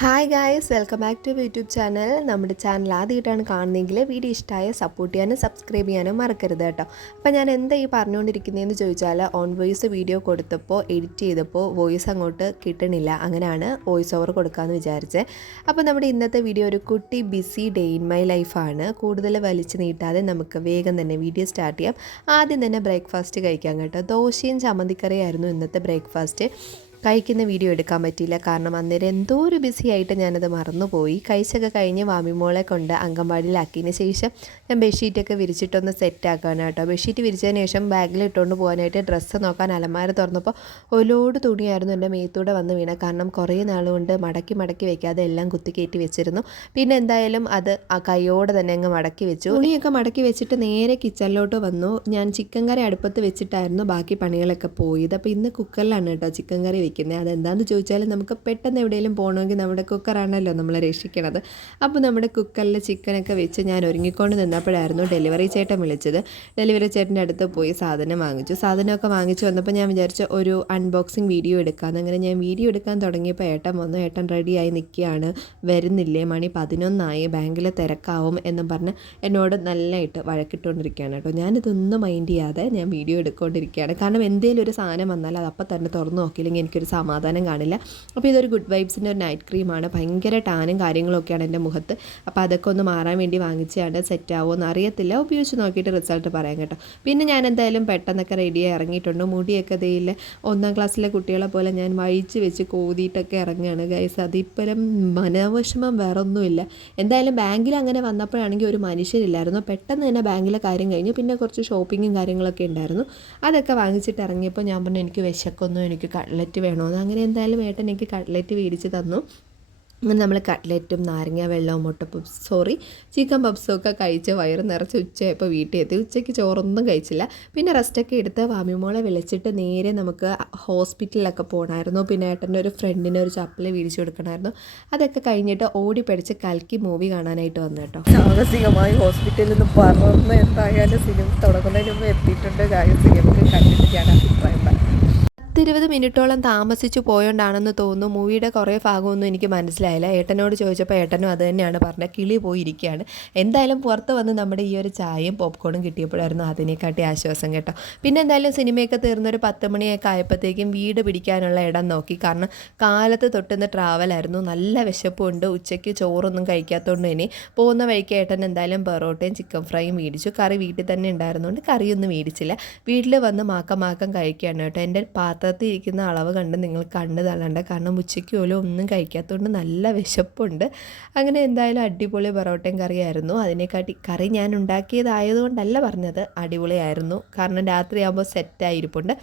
Hi guys, welcome back to YouTube channel. നമ്മുടെ channel ആദ്യമായിട്ടാണ് കാണുന്നതെങ്കിൽ വീഡിയോ ഇഷ്ടമായ സപ്പോർട്ട് ചെയ്യാനും സബ്സ്ക്രൈബ് ചെയ്യാനും മറക്കരുത് കേട്ടോ. അപ്പോൾ ഞാൻ എന്താ ഈ പറഞ്ഞുകൊണ്ടിരിക്കുന്നതെന്ന് ചോദിച്ചാൽ, ഓൺ വോയിസ് വീഡിയോ കൊടുത്തപ്പോൾ എഡിറ്റ് ചെയ്തപ്പോൾ വോയിസ് അങ്ങോട്ട് കിട്ടണില്ല. അങ്ങനെയാണ് വോയിസ് ഓവർ കൊടുക്കാമെന്ന് വിചാരിച്ചത്. അപ്പോൾ നമ്മുടെ ഇന്നത്തെ വീഡിയോ ഒരു കുട്ടി ബിസി ഡേ ഇൻ മൈ ലൈഫാണ്. കൂടുതൽ വലിച്ചു നീട്ടാതെ നമുക്ക് വേഗം തന്നെ വീഡിയോ സ്റ്റാർട്ട് ചെയ്യാം. ആദ്യം തന്നെ ബ്രേക്ക്ഫാസ്റ്റ് കഴിക്കാം കേട്ടോ. ദോശയും ചമ്മന്തിക്കറിയായിരുന്നു ഇന്നത്തെ ബ്രേക്ക്ഫാസ്റ്റ്. കഴിക്കുന്ന വീഡിയോ എടുക്കാൻ പറ്റിയില്ല, കാരണം അന്നേരം എന്തോ ഒരു ബിസി ആയിട്ട് ഞാനത് മറന്നുപോയി. കഴിച്ചൊക്കെ കഴിഞ്ഞ് വാമിമോളെ കൊണ്ട് അംഗൻവാടിയിലാക്കിയതിന് ശേഷം ഞാൻ ബെഡ്ഷീറ്റൊക്കെ വിരിച്ചിട്ടൊന്ന് സെറ്റാക്കാണ് കേട്ടോ. ബെഡ്ഷീറ്റ് വിരിച്ചതിന് ശേഷം ബാഗിൽ ഇട്ടുകൊണ്ട് പോകാനായിട്ട് ഡ്രസ്സ് നോക്കാൻ അലമാര തുറന്നപ്പോൾ ഒരുപാട് തുണിയായിരുന്നു എൻ്റെ മേത്തൂടെ വന്ന് വീണ. കാരണം കുറേ നാളുകൊണ്ട് മടക്കി വെക്കാതെ എല്ലാം കുത്തി കയറ്റി വെച്ചിരുന്നു. പിന്നെ എന്തായാലും അത് ആ കൈയോടെ തന്നെ അങ്ങ് മടക്കി വെച്ചു. തുണിയൊക്കെ മടക്കി വെച്ചിട്ട് നേരെ കിച്ചണിലോട്ട് വന്നു. ഞാൻ ചിക്കൻ കറി അടുപ്പത്ത് വെച്ചിട്ടായിരുന്നു ബാക്കി പണികളൊക്കെ പോയത്. അപ്പോൾ ഇന്ന് കുക്കറിലാണ് കേട്ടോ ചിക്കൻ കറി വെക്കുന്നത്. അതെന്താണെന്ന് ചോദിച്ചാൽ, നമുക്ക് പെട്ടെന്ന് എവിടെയെങ്കിലും പോകണമെങ്കിൽ നമ്മുടെ കുക്കറാണല്ലോ നമ്മളെ രക്ഷിക്കണത്. അപ്പോൾ നമ്മുടെ കുക്കറിൽ ചിക്കനൊക്കെ വെച്ച് ഞാൻ ഒരുങ്ങിക്കൊണ്ട് നിന്നപ്പോഴായിരുന്നു ഡെലിവറി ചേട്ടൻ വിളിച്ചത്. ഡെലിവറി ചേട്ടൻ്റെ അടുത്ത് പോയി സാധനം വാങ്ങിച്ചു. സാധനമൊക്കെ വാങ്ങിച്ചു വന്നപ്പോൾ ഞാൻ വിചാരിച്ചു ഒരു അൺബോക്സിങ് വീഡിയോ എടുക്കാമെന്ന്. അങ്ങനെ ഞാൻ വീഡിയോ എടുക്കാൻ തുടങ്ങിയപ്പോൾ ഏട്ടൻ വന്നു. ഏട്ടൻ റെഡിയായി നിൽക്കുകയാണ്. വരുന്നില്ലേ, മണി 11 ബാങ്കിലെ തിരക്കാവും എന്നും പറഞ്ഞ് എന്നോട് നല്ലതായിട്ട് വഴക്കിട്ടുകൊണ്ടിരിക്കുകയാണ് കേട്ടോ. ഞാനിതൊന്നും മൈൻഡ് ചെയ്യാതെ ഞാൻ വീഡിയോ എടുത്തുകൊണ്ടിരിക്കുകയാണ്. കാരണം എന്തെങ്കിലും ഒരു സാധനം വന്നാൽ അത് അപ്പം തന്നെ തുറന്ന് നോക്കിയില്ലെങ്കിൽ എനിക്കൊരു സമാധാനം കാണില്ല. അപ്പോൾ ഇതൊരു ഗുഡ് വൈബ്സിൻ്റെ ഒരു നൈറ്റ് ക്രീമാണ്. ഭയങ്കര ടാനും കാര്യങ്ങളൊക്കെയാണ് എൻ്റെ മുഖത്ത്. അപ്പോൾ അതൊക്കെ ഒന്ന് മാറാൻ വേണ്ടി വാങ്ങിച്ചാണ്. സെറ്റാവുമോ എന്ന് അറിയത്തില്ല, ഉപയോഗിച്ച് നോക്കിയിട്ട് റിസൾട്ട് പറയാം കേട്ടോ. പിന്നെ ഞാൻ എന്തായാലും പെട്ടെന്നൊക്കെ റെഡിയായി ഇറങ്ങിയിട്ടുണ്ട്. മുടിയൊക്കെ ദയില്ല 1ാം ക്ലാസ്സിലെ കുട്ടികളെ പോലെ ഞാൻ വഴിച്ച് വെച്ച് കോതിയിട്ടൊക്കെ ഇറങ്ങുകയാണ് ഗൈസ്. അതിപ്പോഴും മനോവിഷമം വേറെ ഒന്നുമില്ല. എന്തായാലും ബാങ്കിൽ അങ്ങനെ വന്നപ്പോഴാണെങ്കിൽ ഒരു മനുഷ്യരില്ലായിരുന്നു. പെട്ടെന്ന് തന്നെ ബാങ്കിലെ കാര്യം കഴിഞ്ഞു. പിന്നെ കുറച്ച് ഷോപ്പിങ്ങും കാര്യങ്ങളൊക്കെ ഉണ്ടായിരുന്നു. അതൊക്കെ വാങ്ങിച്ചിട്ട് ഇറങ്ങിയപ്പോൾ ഞാൻ പറഞ്ഞു എനിക്ക് വിശക്കൊന്നും, എനിക്ക് കട്ട്ലറ്റ് വേണമെന്ന്. അങ്ങനെ എന്തായാലും ഏട്ടൻ എനിക്ക് കട്ട്ലറ്റ് മേടിച്ച് തന്നു. അങ്ങനെ നമ്മൾ കട്ട്ലറ്റും നാരങ്ങ വെള്ളവും ചിക്കൻ പപ്സും ഒക്കെ കഴിച്ച് വയറ് നിറച്ച് ഉച്ചയായപ്പോൾ വീട്ടിൽ എത്തി. ഉച്ചയ്ക്ക് ചോറൊന്നും കഴിച്ചില്ല. പിന്നെ റെസ്റ്റൊക്കെ എടുത്ത് വാമിമോളെ വിളിച്ചിട്ട് നേരെ നമുക്ക് ഹോസ്പിറ്റലിലൊക്കെ പോകണമായിരുന്നു. പിന്നെ ഏട്ടൻ്റെ ഒരു ഫ്രണ്ടിന് ഒരു ചപ്പൽ വീടിച്ചു കൊടുക്കണമായിരുന്നു. അതൊക്കെ കഴിഞ്ഞിട്ട് ഓടി പഠിച്ച് കൽക്കി മൂവി കാണാനായിട്ട് വന്നു കേട്ടോ. സാഹസികമായി ഹോസ്പിറ്റലിൽ നിന്ന് പറഞ്ഞ് എന്തായാലും സിനിമ തുടങ്ങുന്നതിന് മുമ്പ് എത്തിയിട്ടുണ്ട്. സിനിമക്ക് കണ്ടിട്ട് ഞാൻ അഭിപ്രായം പറയാം. 10-20 മിനിറ്റോളം താമസിച്ചു പോയോണ്ടാണെന്ന് തോന്നുന്നു. മൂവിയുടെ കുറേ ഭാഗമൊന്നും എനിക്ക് മനസ്സിലായില്ല. ഏട്ടനോട് ചോദിച്ചപ്പോൾ ഏട്ടനും അത് തന്നെയാണ് പറഞ്ഞത്, കിളി പോയിരിക്കുകയാണ്. എന്തായാലും പുറത്ത് വന്ന് നമ്മുടെ ഈ ഒരു ചായയും പോപ്കോണും കിട്ടിയപ്പോഴായിരുന്നു അതിനെക്കാട്ടി ആശ്വാസം കേട്ടോ. പിന്നെ എന്തായാലും സിനിമയൊക്കെ തീർന്നൊരു 10 മണിയൊക്കെ ആയപ്പോഴത്തേക്കും വീട് പിടിക്കാനുള്ള ഇടം നോക്കി. കാരണം കാലത്ത് തൊട്ടുന്ന ട്രാവലായിരുന്നു. നല്ല വിശപ്പുണ്ട്. ഉച്ചയ്ക്ക് ചോറൊന്നും കഴിക്കാത്തതുകൊണ്ട് തന്നെ പോകുന്ന വഴിക്ക് ഏട്ടൻ എന്തായാലും പൊറോട്ടയും ചിക്കൻ ഫ്രൈയും മേടിച്ചു. കറി വീട്ടിൽ തന്നെ ഉണ്ടായിരുന്നുകൊണ്ട് കറിയൊന്നും മേടിച്ചില്ല. വീട്ടിൽ വന്ന് മാക്കം കഴിക്കുകയാണ് കേട്ടോ. എൻ്റെ പാത്രത്തിൽ ഇരിക്കുന്ന അളവ് കണ്ട് നിങ്ങൾ കണ്ണ് തള്ളണ്ട. കാരണം ഉച്ചയ്ക്ക് പോലും ഒന്നും കഴിക്കാത്തതുകൊണ്ട് നല്ല വിശപ്പുണ്ട്. അങ്ങനെ എന്തായാലും അടിപൊളി പൊറോട്ടയും കറിയായിരുന്നു. അതിനെക്കാട്ടി കറി ഞാൻ ഉണ്ടാക്കിയതായതുകൊണ്ടല്ല പറഞ്ഞത്, അടിപൊളിയായിരുന്നു. കാരണം രാത്രിയാകുമ്പോൾ സെറ്റായിരിപ്പുണ്ട്.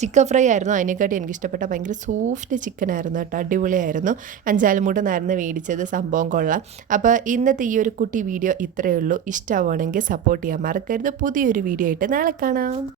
ചിക്കൻ ഫ്രൈ ആയിരുന്നു അതിനെക്കാട്ടി എനിക്കിഷ്ടപ്പെട്ട. ഭയങ്കര സോഫ്റ്റ് ചിക്കൻ ആയിരുന്നു കേട്ടോ. അടിപൊളിയായിരുന്നു. 5 മൂട്ടനായിരുന്നു മേടിച്ചത്. സംഭവം കൊള്ളാം. അപ്പോൾ ഇന്നത്തെ ഈ ഒരു കുട്ടി വീഡിയോ ഇത്രയേ ഉള്ളൂ. ഇഷ്ടമാവുകയാണെങ്കിൽ സപ്പോർട്ട് ചെയ്യാൻ മറക്കരുത്. പുതിയൊരു വീഡിയോ ആയിട്ട് നാളെ കാണാം.